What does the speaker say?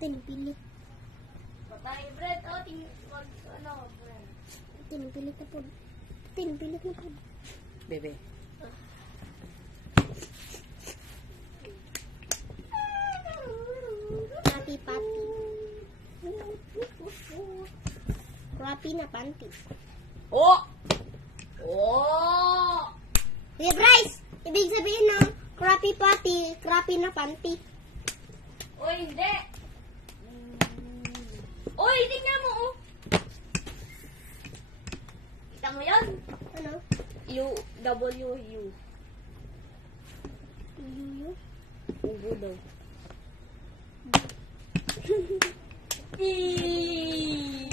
Tinipili. Patay, Brad. O, ano, Brad. Tinipilit na po. Tinipilit na po. Bebe. Pati pati. Crappy na panty. Oh! Oh! Hey, Bryce! Ibig sabihin ng crappy pati, crappy na panty. Oy, hindi. Oy, tingnan mo, oh. Kita mo yan? Ano? U-W-U. Yuyu? Ugo daw. Eee!